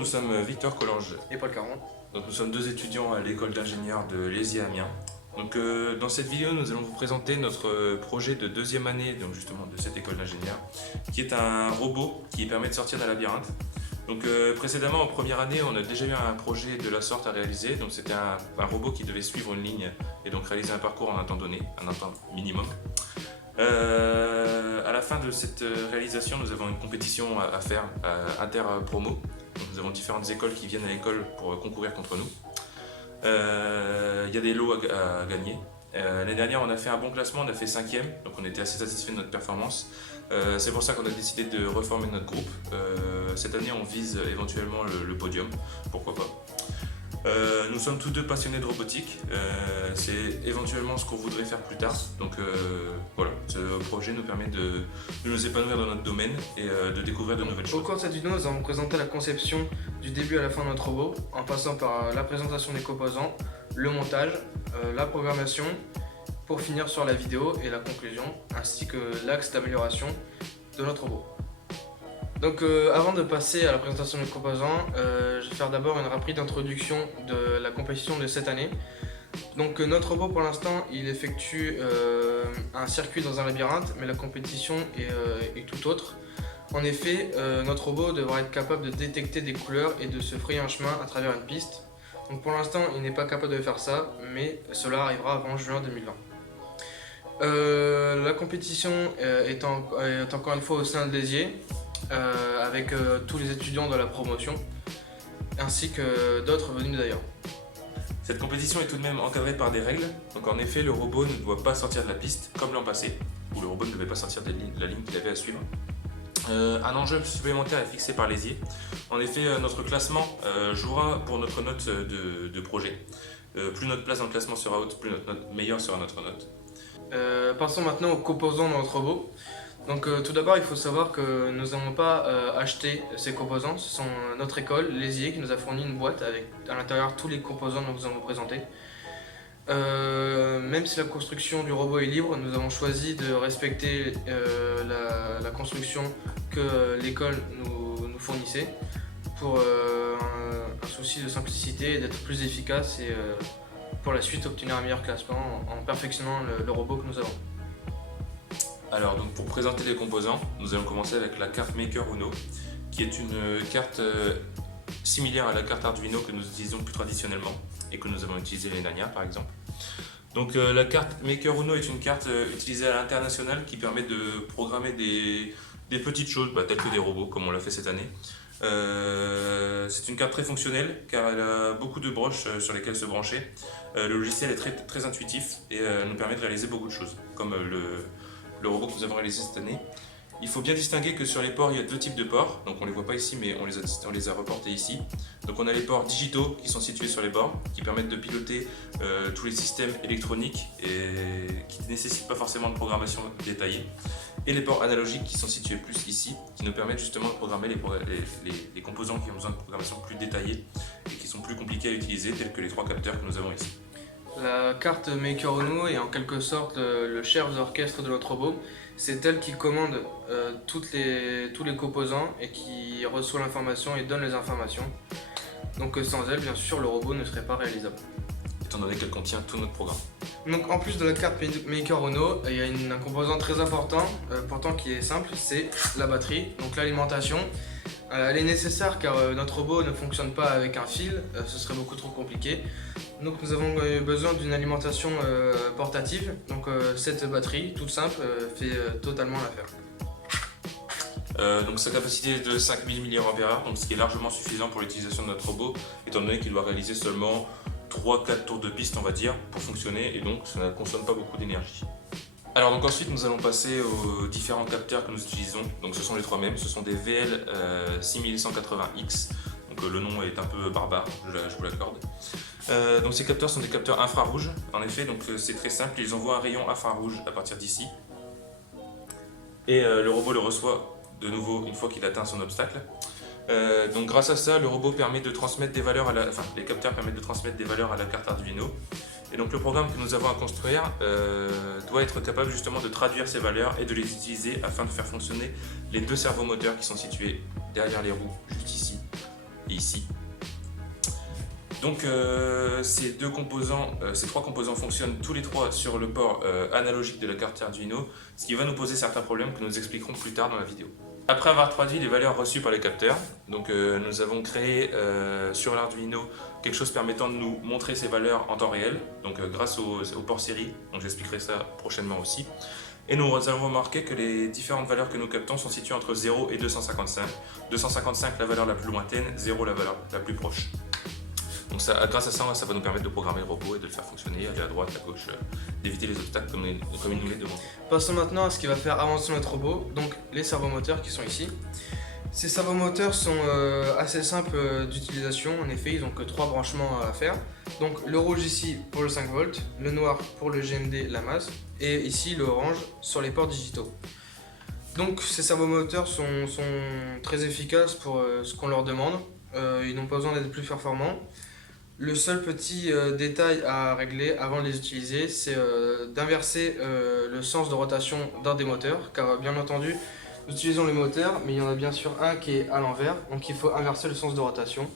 nous sommes Victor Collange et Paul Caron. Donc, nous sommes deux étudiants à l'école d'ingénieurs de Lézier Amiens. Donc, dans cette vidéo, nous allons vous présenter notre projet de deuxième année donc justement de cette école d'ingénieurs, qui est un robot qui permet de sortir d'un labyrinthe. Donc, précédemment, en première année, on a déjà eu un projet de la sorte à réaliser. Donc, c'était un robot qui devait suivre une ligne et donc réaliser un parcours en un temps donné, un temps minimum. À la fin de cette réalisation, nous avons une compétition à faire inter-promo. Donc, nous avons différentes écoles qui viennent à l'école pour concourir contre nous. Il y a des lots à gagner. L'année dernière, on a fait un bon classement, on a fait 5e, donc on était assez satisfait de notre performance. C'est pour ça qu'on a décidé de reformer notre groupe. Cette année, on vise éventuellement le podium, pourquoi pas. Nous sommes tous deux passionnés de robotique, c'est éventuellement ce qu'on voudrait faire plus tard. Donc voilà, ce projet nous permet de nous épanouir dans notre domaine et de découvrir de nouvelles choses. Au cours de cette vidéo, nous allons présenter la conception du début à la fin de notre robot, en passant par la présentation des composants, le montage, la programmation, pour finir sur la vidéo et la conclusion, ainsi que l'axe d'amélioration de notre robot. Donc avant de passer à la présentation des composants, je vais faire d'abord une rapide introduction de la compétition de cette année. Donc notre robot pour l'instant il effectue un circuit dans un labyrinthe, mais la compétition est tout autre. En effet, notre robot devra être capable de détecter des couleurs et de se frayer un chemin à travers une piste. Donc pour l'instant il n'est pas capable de faire ça, mais cela arrivera avant juin 2020. La compétition est encore une fois au sein de Lézier, avec tous les étudiants de la promotion, ainsi que d'autres venus d'ailleurs. Cette compétition est tout de même encadrée par des règles. Donc en effet, le robot ne doit pas sortir de la piste, comme l'an passé, où le robot ne devait pas sortir de la ligne qu'il avait à suivre. Un enjeu supplémentaire est fixé par Lézier. En effet, notre classement jouera pour notre note de projet. Plus notre place dans le classement sera haute, plus notre note, meilleure sera notre note. Passons maintenant aux composants de notre robot. Donc tout d'abord, il faut savoir que nous n'avons pas acheté ces composants. Ce sont notre école, Lézier, qui nous a fourni une boîte avec à l'intérieur tous les composants dont nous allons vous présenter. Même si la construction du robot est libre, nous avons choisi de respecter la construction que l'école nous fournissait pour un souci de simplicité et d'être plus efficace et pour la suite obtenir un meilleur classement en perfectionnant le robot que nous avons. Alors donc pour présenter les composants, nous allons commencer avec la carte Maker Uno, qui est une carte similaire à la carte Arduino que nous utilisons plus traditionnellement et que nous avons utilisée l'année dernière par exemple. Donc la carte Maker Uno est une carte utilisée à l'international qui permet de programmer des petites choses telles que des robots comme on l'a fait cette année. C'est une carte très fonctionnelle car elle a beaucoup de broches sur lesquelles se brancher. Le logiciel est très intuitif et nous permet de réaliser beaucoup de choses comme le robot que nous avons réalisé cette année. Il faut bien distinguer que sur les ports, il y a deux types de ports, donc on ne les voit pas ici mais on les a reportés ici. Donc on a les ports digitaux qui sont situés sur les bords, qui permettent de piloter tous les systèmes électroniques et qui ne nécessitent pas forcément de programmation détaillée. Et les ports analogiques qui sont situés plus ici, qui nous permettent justement de programmer les composants qui ont besoin de programmation plus détaillée et qui sont plus compliqués à utiliser, tels que les trois capteurs que nous avons ici. La carte Maker Uno est en quelque sorte le chef d'orchestre de notre robot. C'est elle qui commande tous les composants et qui reçoit l'information et donne les informations. Donc sans elle, bien sûr, le robot ne serait pas réalisable. Étant donné qu'elle contient tout notre programme. Donc en plus de la carte Maker Uno, il y a un composant très important, pourtant qui est simple, c'est la batterie, donc l'alimentation. Elle est nécessaire car notre robot ne fonctionne pas avec un fil, ce serait beaucoup trop compliqué. Donc nous avons besoin d'une alimentation portative, donc cette batterie toute simple fait totalement l'affaire. Donc sa capacité est de 5000 mAh, donc ce qui est largement suffisant pour l'utilisation de notre robot, étant donné qu'il doit réaliser seulement 3-4 tours de piste on va dire pour fonctionner et donc ça ne consomme pas beaucoup d'énergie. Alors donc ensuite nous allons passer aux différents capteurs que nous utilisons. Donc ce sont les trois mêmes, ce sont des VL 6180X. Donc le nom est un peu barbare, je vous l'accorde. Donc ces capteurs sont des capteurs infrarouges. En effet, donc c'est très simple, ils envoient un rayon infrarouge à partir d'ici. Et le robot le reçoit de nouveau une fois qu'il atteint son obstacle. Donc grâce à ça, le robot permet de transmettre des valeurs les capteurs permettent de transmettre des valeurs à la carte Arduino. Et donc le programme que nous avons à construire doit être capable justement de traduire ces valeurs et de les utiliser afin de faire fonctionner les deux servomoteurs qui sont situés derrière les roues, juste ici, et ici. Donc ces trois composants fonctionnent tous les trois sur le port analogique de la carte Arduino, ce qui va nous poser certains problèmes que nous expliquerons plus tard dans la vidéo. Après avoir traduit les valeurs reçues par les capteurs, donc nous avons créé sur l'Arduino quelque chose permettant de nous montrer ces valeurs en temps réel, donc grâce au port série, donc j'expliquerai ça prochainement aussi. Et nous avons remarqué que les différentes valeurs que nous captons sont situées entre 0 et 255. 255 la valeur la plus lointaine, 0 la valeur la plus proche. Donc grâce à ça, ça va nous permettre de programmer le robot et de le faire fonctionner, aller à droite, à gauche, d'éviter les obstacles comme il nous les demande. Passons maintenant à ce qui va faire avancer notre robot, donc les servomoteurs qui sont ici. Ces servomoteurs sont assez simples d'utilisation, en effet ils n'ont que 3 branchements à faire. Donc le rouge ici pour le 5 volts, le noir pour le GND, la masse, et ici le orange sur les ports digitaux. Donc ces servomoteurs sont très efficaces pour ce qu'on leur demande, ils n'ont pas besoin d'être plus performants. Le seul petit détail à régler avant de les utiliser, c'est d'inverser le sens de rotation d'un des moteurs, car bien entendu, nous utilisons les moteurs, mais il y en a bien sûr un qui est à l'envers, donc il faut inverser le sens de rotation.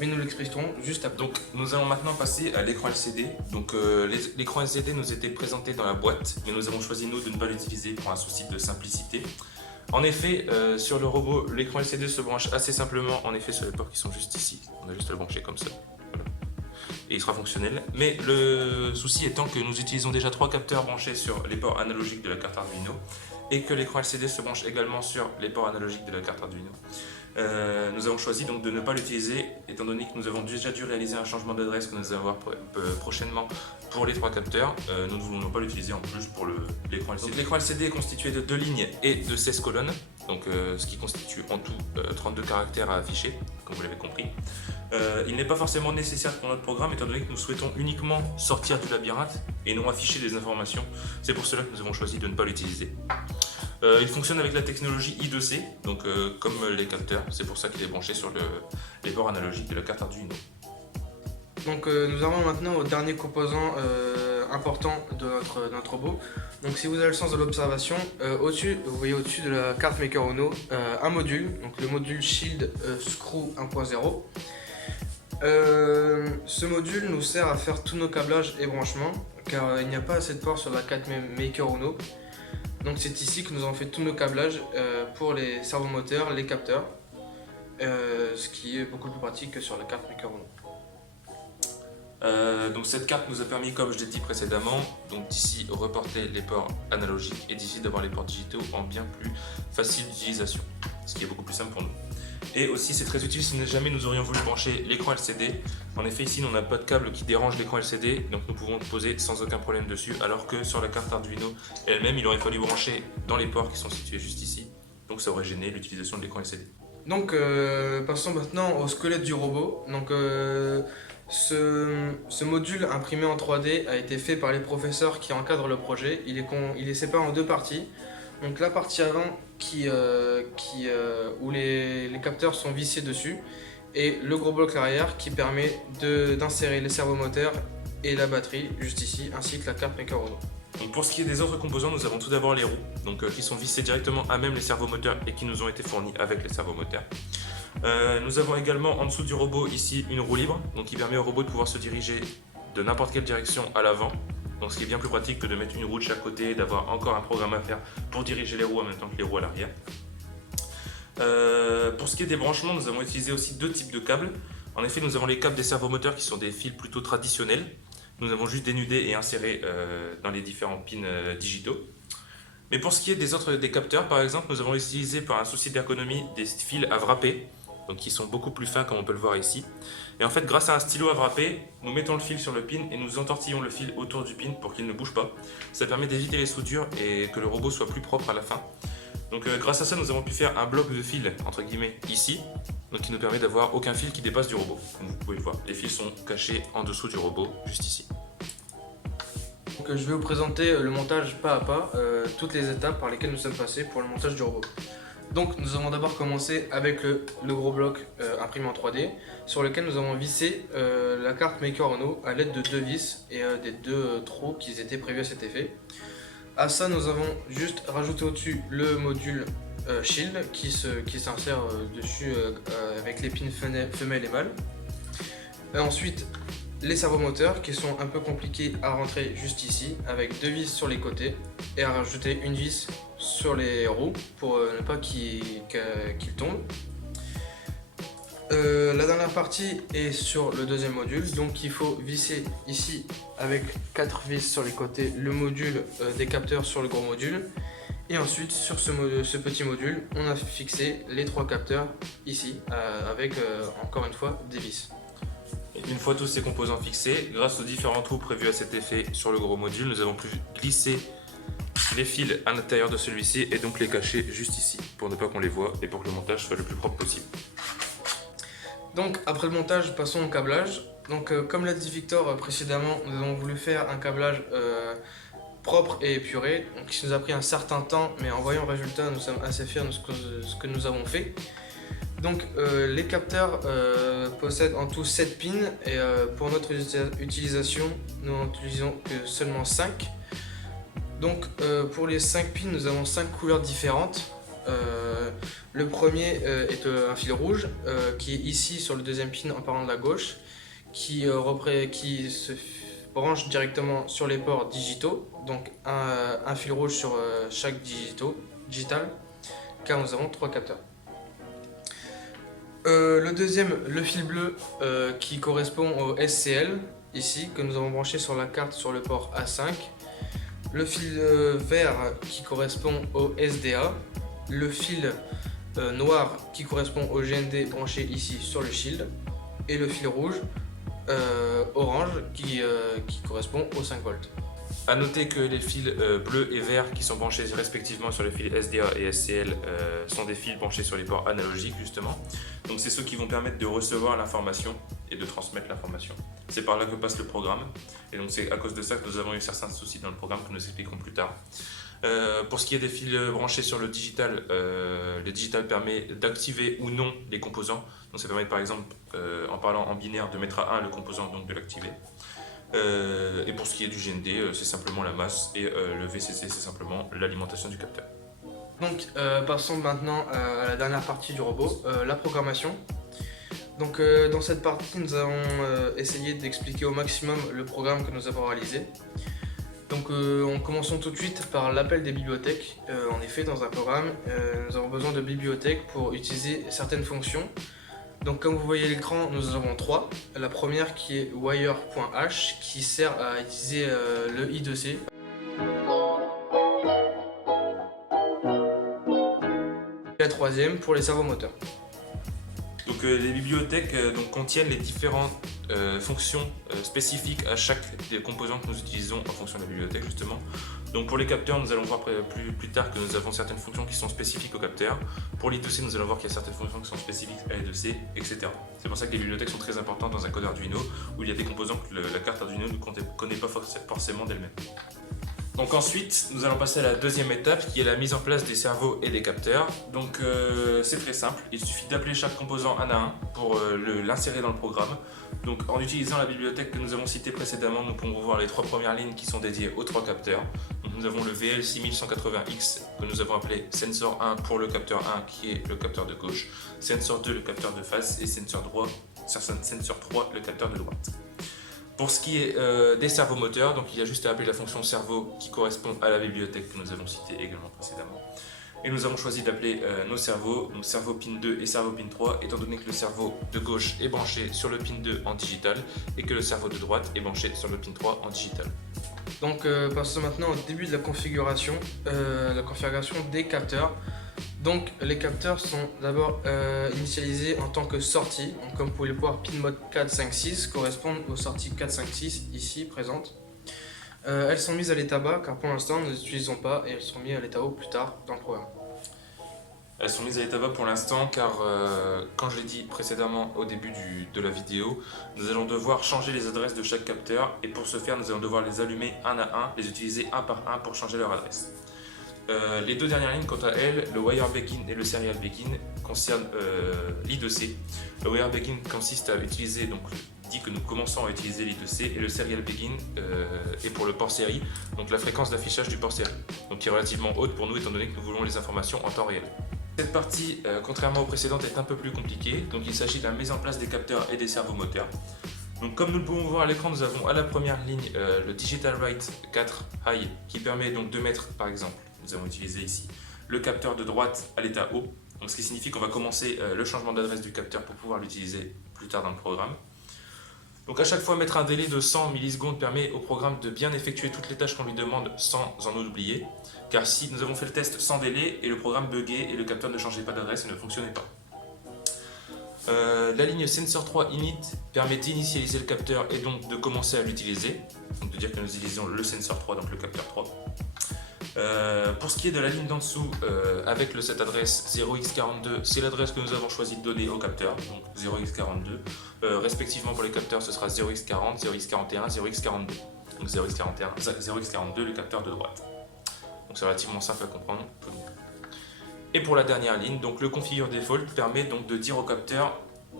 Mais nous l'expliquerons juste après. Donc nous allons maintenant passer à l'écran LCD. Donc l'écran LCD nous était présenté dans la boîte, mais nous avons choisi nous de ne pas l'utiliser pour un souci de simplicité. En effet, sur le robot, l'écran LCD se branche assez simplement, en effet, sur les ports qui sont juste ici. On a juste à le brancher comme ça. Voilà. Et il sera fonctionnel. Mais le souci étant que nous utilisons déjà 3 capteurs branchés sur les ports analogiques de la carte Arduino et que l'écran LCD se branche également sur les ports analogiques de la carte Arduino. Nous avons choisi donc de ne pas l'utiliser étant donné que nous avons déjà dû réaliser un changement d'adresse que nous allons voir prochainement pour les 3 capteurs. Nous ne voulons pas l'utiliser en plus pour l'écran LCD. L'écran LCD est constitué de 2 lignes et de 16 colonnes, donc ce qui constitue en tout 32 caractères à afficher, comme vous l'avez compris. Il n'est pas forcément nécessaire pour notre programme étant donné que nous souhaitons uniquement sortir du labyrinthe et non afficher des informations. C'est pour cela que nous avons choisi de ne pas l'utiliser. Il fonctionne avec la technologie I2C, donc comme les capteurs, c'est pour ça qu'il est branché sur les ports analogiques de la carte Arduino. Donc nous arrivons maintenant au dernier composant important de notre robot. Donc si vous avez le sens de l'observation, vous voyez au-dessus de la carte Maker Uno un module, donc le module Shield Screw 1.0. Ce module nous sert à faire tous nos câblages et branchements, car il n'y a pas assez de ports sur la carte Maker Uno. Donc c'est ici que nous avons fait tous nos câblages pour les servomoteurs, les capteurs, ce qui est beaucoup plus pratique que sur la carte Maker Uno. Donc cette carte nous a permis, comme je l'ai dit précédemment, d'ici reporter les ports analogiques et d'ici d'avoir les ports digitaux en bien plus facile d'utilisation, ce qui est beaucoup plus simple pour nous. Et aussi c'est très utile si jamais nous aurions voulu brancher l'écran LCD. En effet ici on n'a pas de câble qui dérange l'écran LCD, donc nous pouvons le poser sans aucun problème dessus, alors que sur la carte Arduino elle-même il aurait fallu brancher dans les ports qui sont situés juste ici, donc ça aurait gêné l'utilisation de l'écran LCD. Donc passons maintenant au squelette du robot. Donc ce module imprimé en 3D a été fait par les professeurs qui encadrent le projet. Il est séparé en 2 parties. Donc la partie avant où les capteurs sont vissés dessus et le gros bloc arrière qui permet d'insérer les servomoteurs et la batterie juste ici ainsi que la carte Maker Uno. Donc pour ce qui est des autres composants, nous avons tout d'abord les roues qui sont vissées directement à même les servomoteurs et qui nous ont été fournis avec les servomoteurs. Nous avons également en dessous du robot ici une roue libre qui permet au robot de pouvoir se diriger de n'importe quelle direction à l'avant. Donc ce qui est bien plus pratique que de mettre une roue de chaque côté, d'avoir encore un programme à faire pour diriger les roues en même temps que les roues à l'arrière. Pour ce qui est des branchements, nous avons utilisé aussi 2 types de câbles. En effet, nous avons les câbles des servomoteurs qui sont des fils plutôt traditionnels. Nous avons juste dénudé et inséré dans les différents pins digitaux. Mais pour ce qui est des capteurs, par exemple, nous avons utilisé par un souci d'ergonomie des fils à wrapper, qui sont beaucoup plus fins comme on peut le voir ici. Et en fait, grâce à un stylo à wrapper, nous mettons le fil sur le pin et nous entortillons le fil autour du pin pour qu'il ne bouge pas. Ça permet d'éviter les soudures et que le robot soit plus propre à la fin. Donc grâce à ça, nous avons pu faire un bloc de fil, entre guillemets, ici, qui nous permet d'avoir aucun fil qui dépasse du robot. Comme vous pouvez le voir, les fils sont cachés en dessous du robot, juste ici. Donc, je vais vous présenter le montage pas à pas, toutes les étapes par lesquelles nous sommes passés pour le montage du robot. Donc nous avons d'abord commencé avec le gros bloc imprimé en 3D sur lequel nous avons vissé la carte Maker Uno à l'aide de 2 vis et des 2 trous qui étaient prévus à cet effet. À ça nous avons juste rajouté au-dessus le module shield qui s'insère dessus avec les pins femelles et mâles. Ensuite, les servomoteurs qui sont un peu compliqués à rentrer juste ici, avec 2 vis sur les côtés et à rajouter une vis sur les roues pour ne pas qu'ils tombent. La dernière partie est sur le deuxième module, donc il faut visser ici avec 4 vis sur les côtés le module des capteurs sur le gros module. Et ensuite sur ce petit module, on a fixé les 3 capteurs ici avec encore une fois des vis. Une fois tous ces composants fixés, grâce aux différents trous prévus à cet effet sur le gros module, nous avons pu glisser les fils à l'intérieur de celui-ci et donc les cacher juste ici pour ne pas qu'on les voie et pour que le montage soit le plus propre possible. Donc après le montage, passons au câblage. Donc comme l'a dit Victor précédemment, nous avons voulu faire un câblage propre et épuré, donc qui nous a pris un certain temps, mais en voyant le résultat, nous sommes assez fiers de ce que nous avons fait. Donc les capteurs possèdent en tout 7 pins et pour notre utilisation, nous n'en utilisons que seulement 5. Donc pour les 5 pins, nous avons 5 couleurs différentes. Le premier est un fil rouge qui est ici sur le deuxième pin en parlant de la gauche, qui se branche directement sur les ports digitaux, donc un fil rouge sur chaque digital, car nous avons 3 capteurs. Le deuxième, le fil bleu qui correspond au SCL, ici, que nous avons branché sur la carte sur le port A5. Le fil vert qui correspond au SDA. Le fil noir qui correspond au GND branché ici sur le shield. Et le fil rouge orange qui correspond aux 5 volts. A noter que les fils bleus et verts qui sont branchés respectivement sur les fils SDA et SCL sont des fils branchés sur les ports analogiques justement. Donc c'est ceux qui vont permettre de recevoir l'information et de transmettre l'information. C'est par là que passe le programme et donc c'est à cause de ça que nous avons eu certains soucis dans le programme que nous expliquerons plus tard. Pour ce qui est des fils branchés sur le digital permet d'activer ou non les composants. Donc ça permet par exemple en parlant en binaire de mettre à 1 le composant, donc de l'activer. Et pour ce qui est du GND, c'est simplement la masse et le VCC, c'est simplement l'alimentation du capteur. Donc passons maintenant à la dernière partie du robot, la programmation. Donc dans cette partie, nous avons essayé d'expliquer au maximum le programme que nous avons réalisé. Donc commençons tout de suite par l'appel des bibliothèques. En effet, dans un programme, nous avons besoin de bibliothèques pour utiliser certaines fonctions. Donc comme vous voyez à l'écran, nous en avons 3. La première qui est wire.h qui sert à utiliser le I2C. Et la troisième pour les servomoteurs. Donc les bibliothèques contiennent les différentes fonctions spécifiques à chaque des composants que nous utilisons en fonction de la bibliothèque justement. Donc pour les capteurs, nous allons voir plus tard que nous avons certaines fonctions qui sont spécifiques aux capteurs. Pour l'I2C, nous allons voir qu'il y a certaines fonctions qui sont spécifiques à l'I2C, etc. C'est pour ça que les bibliothèques sont très importantes dans un code Arduino où il y a des composants que la carte Arduino ne connaît pas forcément d'elle-même. Donc ensuite, nous allons passer à la deuxième étape qui est la mise en place des cerveaux et des capteurs. Donc c'est très simple, il suffit d'appeler chaque composant un à un pour l'insérer dans le programme. Donc en utilisant la bibliothèque que nous avons citée précédemment, nous pouvons voir les 3 premières lignes qui sont dédiées aux 3 capteurs. Donc nous avons le VL6180X que nous avons appelé Sensor 1 pour le capteur 1 qui est le capteur de gauche, Sensor 2 le capteur de face et Sensor 3 le capteur de droite. Pour ce qui est des servomoteurs, donc il y a juste à appeler la fonction cerveau qui correspond à la bibliothèque que nous avons citée également précédemment. Et nous avons choisi d'appeler nos cerveaux, donc cerveau pin 2 et cerveau pin 3, étant donné que le cerveau de gauche est branché sur le pin 2 en digital et que le cerveau de droite est branché sur le pin 3 en digital. Donc passons maintenant au début de la configuration des capteurs. Donc les capteurs sont d'abord initialisés en tant que sortie. Donc, comme vous pouvez le voir, pin mode 4, 5, 6 correspondent aux sorties 4, 5, 6 ici présentes. Elles sont mises à l'état bas car pour l'instant nous ne les utilisons pas et elles seront mises à l'état haut plus tard dans le programme. Elles sont mises à l'état bas pour l'instant car, quand je l'ai dit précédemment au début de la vidéo, nous allons devoir changer les adresses de chaque capteur et pour ce faire nous allons devoir les allumer un à un, les utiliser un par un pour changer leur adresse. Les 2 dernières lignes, quant à elles, le wire begin et le serial begin concernent l'I2C. Le wire begin consiste à utiliser, donc dit que nous commençons à utiliser l'I2C et le serial begin est pour le port série, donc la fréquence d'affichage du port série, donc qui est relativement haute pour nous étant donné que nous voulons les informations en temps réel. Cette partie, contrairement aux précédentes, est un peu plus compliquée. Donc il s'agit de la mise en place des capteurs et des servomoteurs. Donc comme nous le pouvons voir à l'écran, nous avons à la première ligne le Digital Write 4 High qui permet donc de mettre, par exemple, nous avons utilisé ici, le capteur de droite à l'état haut. Donc ce qui signifie qu'on va commencer le changement d'adresse du capteur pour pouvoir l'utiliser plus tard dans le programme. Donc à chaque fois, mettre un délai de 100 millisecondes permet au programme de bien effectuer toutes les tâches qu'on lui demande sans en oublier. Car si nous avons fait le test sans délai et le programme buguait et le capteur ne changeait pas d'adresse et ne fonctionnait pas. La ligne Sensor 3 Init permet d'initialiser le capteur et donc de commencer à l'utiliser. Donc de dire que nous utilisons le Sensor 3, donc le capteur 3. Pour ce qui est de la ligne d'en dessous, avec cette adresse 0x42, c'est l'adresse que nous avons choisi de donner au capteur, donc 0x42. Respectivement pour les capteurs, ce sera 0x40, 0x41, 0x42. Donc 0x41, 0x42, le capteur de droite. Donc c'est relativement simple à comprendre. Et pour la dernière ligne, donc le configure default permet donc de dire au capteur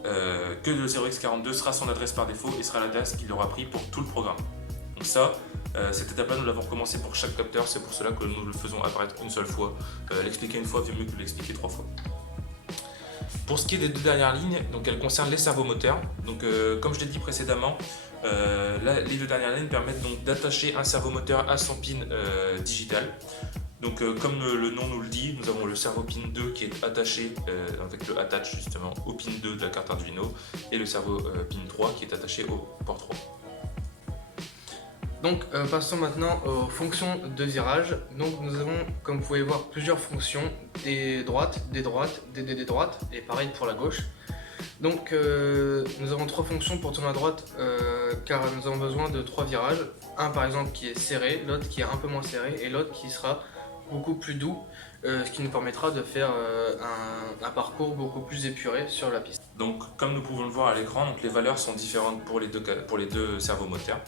que le 0x42 sera son adresse par défaut et sera l'adresse qu'il aura pris pour tout le programme. Donc ça, cette étape-là, nous l'avons recommencé pour chaque capteur, c'est pour cela que nous le faisons apparaître une seule fois. L'expliquer une fois vaut mieux que l'expliquer 3 fois. Pour ce qui est des deux dernières lignes, donc elles concernent les servomoteurs. Donc comme je l'ai dit précédemment, les deux dernières lignes permettent donc d'attacher un servomoteur à son pin digital. Donc comme le nom nous le dit, nous avons le servo pin 2 qui est attaché avec le attach justement au pin 2 de la carte Arduino et le servo pin 3 qui est attaché au port 3. Donc passons maintenant aux fonctions de virage. Donc nous avons, comme vous pouvez voir, plusieurs fonctions, des droites, des droites et pareil pour la gauche. Donc nous avons 3 fonctions pour tourner à droite car nous avons besoin de 3 virages. Un par exemple qui est serré, l'autre qui est un peu moins serré et l'autre qui sera beaucoup plus doux, ce qui nous permettra de faire un parcours beaucoup plus épuré sur la piste. Donc comme nous pouvons le voir à l'écran, les valeurs sont différentes pour les deux servomoteurs.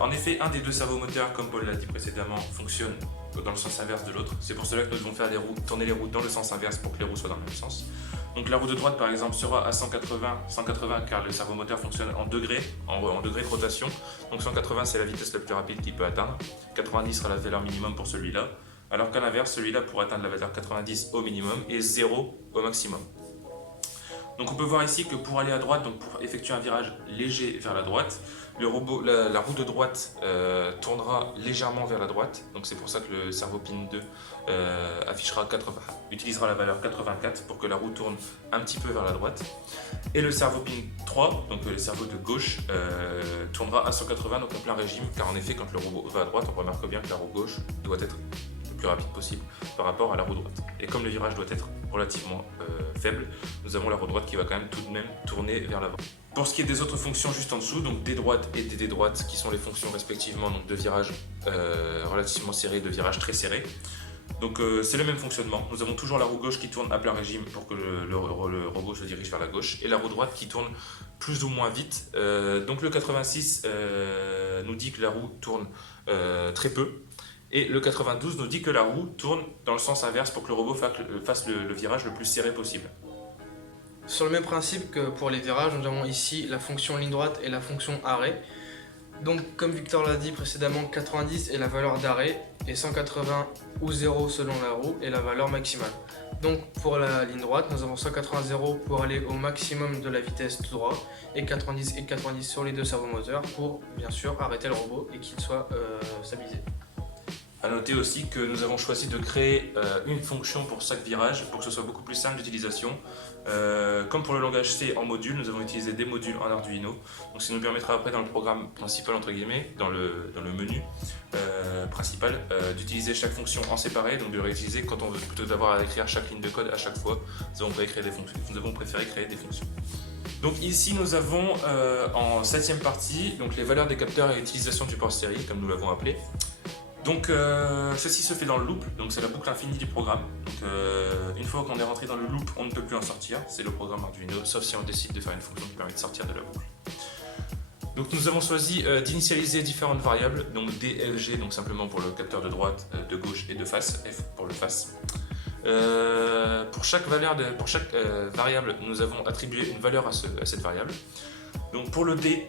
En effet, un des deux servomoteurs, comme Paul l'a dit précédemment, fonctionne dans le sens inverse de l'autre. C'est pour cela que nous devons faire tourner les roues dans le sens inverse pour que les roues soient dans le même sens. Donc la roue de droite par exemple sera à 180 car le servomoteur fonctionne en degrés de rotation. Donc 180 c'est la vitesse la plus rapide qu'il peut atteindre. 90 sera la valeur minimum pour celui-là. Alors qu'à l'inverse, celui-là pourra atteindre la valeur 90 au minimum et 0 au maximum. Donc on peut voir ici que pour aller à droite, donc pour effectuer un virage léger vers la droite, la roue de droite tournera légèrement vers la droite. Donc c'est pour ça que le servo pin 2 utilisera la valeur 84 pour que la roue tourne un petit peu vers la droite. Et le servo pin 3, donc le servo de gauche, tournera à 180 donc en plein régime, car en effet quand le robot va à droite, on remarque bien que la roue gauche doit être le plus rapide possible par rapport à la roue droite. Et comme le virage doit être relativement faible, nous avons la roue droite qui va quand même tout de même tourner vers l'avant. Pour ce qui est des autres fonctions juste en dessous, donc des droites et des droites, qui sont les fonctions respectivement donc de virage relativement serré et de virage très serré. Donc c'est le même fonctionnement. Nous avons toujours la roue gauche qui tourne à plein régime pour que le robot se dirige vers la gauche et la roue droite qui tourne plus ou moins vite. Donc le 86 nous dit que la roue tourne très peu. Et le 92 nous dit que la roue tourne dans le sens inverse pour que le robot fasse le virage le plus serré possible. Sur le même principe que pour les virages, nous avons ici la fonction ligne droite et la fonction arrêt. Donc comme Victor l'a dit précédemment, 90 est la valeur d'arrêt et 180 ou 0 selon la roue est la valeur maximale. Donc pour la ligne droite, nous avons 180 0 pour aller au maximum de la vitesse tout droit et 90 sur les deux servomoteurs pour bien sûr arrêter le robot et qu'il soit stabilisé. A noter aussi que nous avons choisi de créer une fonction pour chaque virage pour que ce soit beaucoup plus simple d'utilisation. Comme pour le langage C en module, nous avons utilisé des modules en Arduino. Donc ça nous permettra après dans le programme principal, entre guillemets, dans le menu principal, d'utiliser chaque fonction en séparé, donc de le réutiliser quand on veut, plutôt d'avoir à écrire chaque ligne de code à chaque fois. Nous avons préféré créer des fonctions. Donc ici nous avons en 7e partie donc les valeurs des capteurs et l'utilisation du port stéréo, comme nous l'avons appelé. Donc ceci se fait dans le loop, donc c'est la boucle infinie du programme. Donc une fois qu'on est rentré dans le loop, on ne peut plus en sortir, c'est le programme Arduino, sauf si on décide de faire une fonction qui permet de sortir de la boucle. Donc nous avons choisi d'initialiser différentes variables, donc D, F, G, donc simplement pour le capteur de droite, de gauche et de face, F pour le face. Pour chaque variable, nous avons attribué une valeur à cette variable. Donc pour le D,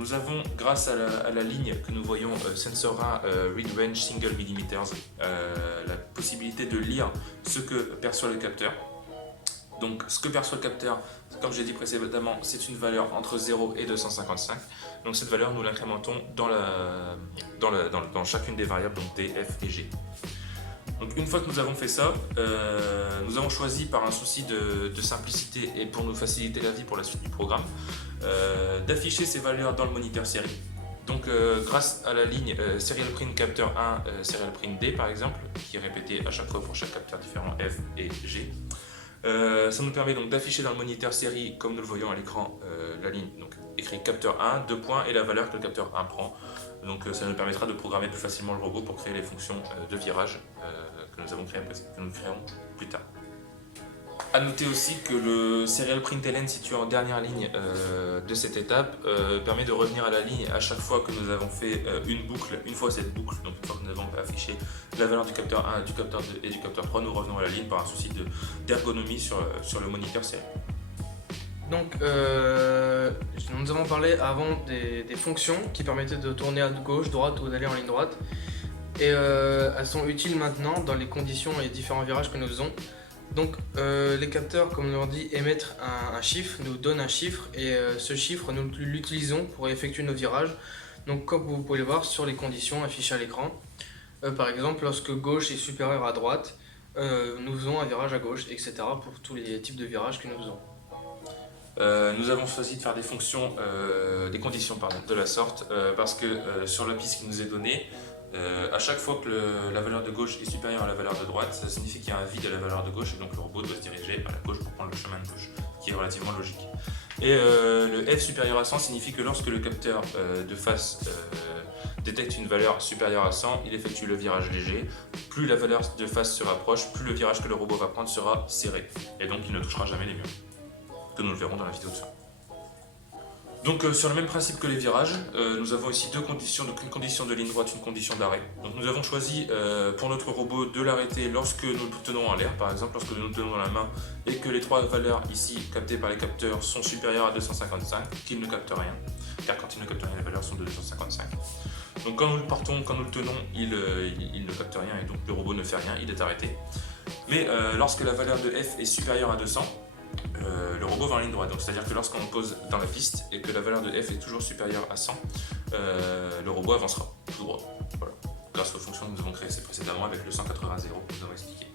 nous avons, grâce à la ligne que nous voyons Sensor 1 Read Range Single Millimeters, la possibilité de lire ce que perçoit le capteur. Donc ce que perçoit le capteur, comme j'ai dit précédemment, c'est une valeur entre 0 et 255. Donc cette valeur, nous l'incrémentons dans chacune des variables, donc D, F et G. Donc une fois que nous avons fait ça, nous avons choisi par un souci de simplicité et pour nous faciliter la vie pour la suite du programme, d'afficher ces valeurs dans le moniteur série. Donc grâce à la ligne Serial Print Capteur 1, Serial Print D par exemple, qui est répétée à chaque fois pour chaque capteur différent F et G, ça nous permet donc d'afficher dans le moniteur série, comme nous le voyons à l'écran, la ligne donc écrit capteur 1, 2 points et la valeur que le capteur 1 prend. Donc ça nous permettra de programmer plus facilement le robot pour créer les fonctions de virage que nous créerons plus tard. A noter aussi que le Serial Print ln situé en dernière ligne de cette étape permet de revenir à la ligne à chaque fois que nous avons fait une boucle. Une fois cette boucle, donc une fois que nous avons affiché la valeur du capteur 1, du capteur 2 et du capteur 3, nous revenons à la ligne par un souci d'ergonomie sur le moniteur série. Donc, nous avons parlé avant des fonctions qui permettaient de tourner à gauche, droite ou d'aller en ligne droite. Et elles sont utiles maintenant dans les conditions et différents virages que nous faisons. Donc, les capteurs, comme on leur dit, émettent un chiffre, nous donnent un chiffre et ce chiffre, nous l'utilisons pour effectuer nos virages. Donc, comme vous pouvez le voir sur les conditions affichées à l'écran. Par exemple, lorsque gauche est supérieur à droite, nous faisons un virage à gauche, etc. pour tous les types de virages que nous faisons. Nous avons choisi de faire des fonctions, des conditions de la sorte parce que sur la piste qui nous est donnée, à chaque fois que la valeur de gauche est supérieure à la valeur de droite, ça signifie qu'il y a un vide à la valeur de gauche et donc le robot doit se diriger vers la gauche pour prendre le chemin de gauche, qui est relativement logique. Et le F supérieur à 100 signifie que lorsque le capteur de face détecte une valeur supérieure à 100, il effectue le virage léger. Plus la valeur de face se rapproche, plus le virage que le robot va prendre sera serré et donc il ne touchera jamais les murs. Que nous le verrons dans la vidéo de fin. Donc sur le même principe que les virages, nous avons ici deux conditions, donc une condition de ligne droite, une condition d'arrêt. Donc nous avons choisi pour notre robot de l'arrêter lorsque nous le tenons en l'air, par exemple lorsque nous le tenons dans la main et que les trois valeurs ici captées par les capteurs sont supérieures à 255, qu'il ne capte rien, car quand il ne capte rien, les valeurs sont de 255. Donc quand nous le portons, quand nous le tenons, il ne capte rien et donc le robot ne fait rien, il est arrêté. Mais lorsque la valeur de F est supérieure à 200, le robot va en ligne droite, donc c'est-à-dire que lorsqu'on le pose dans la piste et que la valeur de F est toujours supérieure à 100, le robot avancera tout droit. Voilà. Grâce aux fonctions que nous avons créées précédemment avec le 180 que nous avons expliqué.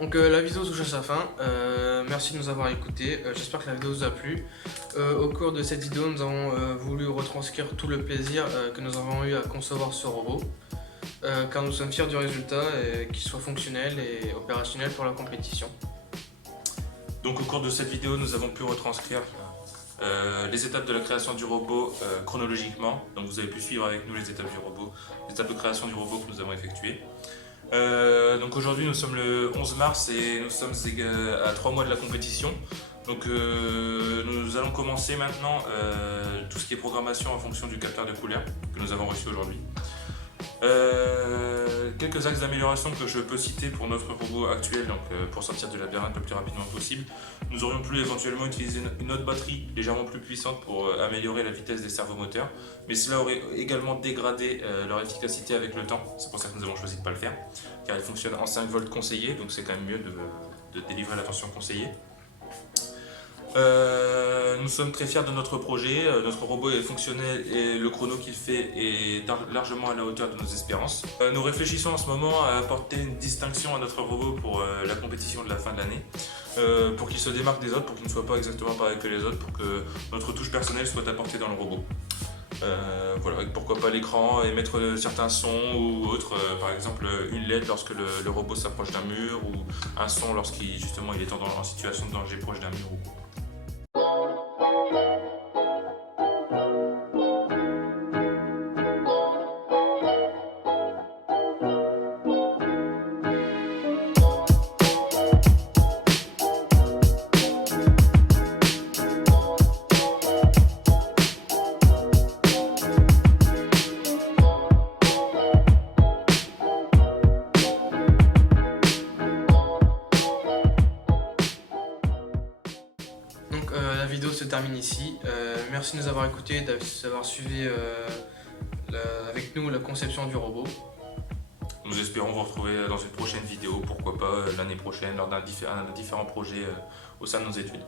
Donc la vidéo touche à sa fin, merci de nous avoir écoutés, j'espère que la vidéo vous a plu. Au cours de cette vidéo, nous avons voulu retranscrire tout le plaisir que nous avons eu à concevoir ce robot, car nous sommes fiers du résultat et qu'il soit fonctionnel et opérationnel pour la compétition. Donc au cours de cette vidéo, nous avons pu retranscrire les étapes de la création du robot chronologiquement. Donc vous avez pu suivre avec nous les étapes du robot, les étapes de création du robot que nous avons effectuées. Donc aujourd'hui nous sommes le 11 mars et nous sommes à 3 mois de la compétition. Donc nous allons commencer maintenant tout ce qui est programmation en fonction du capteur de couleur que nous avons reçu aujourd'hui. Quelques axes d'amélioration que je peux citer pour notre robot actuel, donc pour sortir du labyrinthe le plus rapidement possible. Nous aurions pu éventuellement utiliser une autre batterie légèrement plus puissante pour améliorer la vitesse des servomoteurs, mais cela aurait également dégradé leur efficacité avec le temps. C'est pour ça que nous avons choisi de ne pas le faire, car il fonctionne en 5 volts conseillés, donc c'est quand même mieux de délivrer la tension conseillée. Nous sommes très fiers de notre projet, notre robot est fonctionnel et le chrono qu'il fait est largement à la hauteur de nos espérances. Nous réfléchissons en ce moment à apporter une distinction à notre robot pour la compétition de la fin de l'année, pour qu'il se démarque des autres, pour qu'il ne soit pas exactement pareil que les autres, pour que notre touche personnelle soit apportée dans le robot. Voilà, et pourquoi pas l'écran et mettre certains sons ou autres, par exemple une LED lorsque le robot s'approche d'un mur ou un son lorsqu'il il est en situation de danger proche d'un mur. merci de nous avoir écoutés, d'avoir suivi avec nous la conception du robot. Nous espérons vous retrouver dans une prochaine vidéo, pourquoi pas l'année prochaine, lors d'un différent projet au sein de nos études.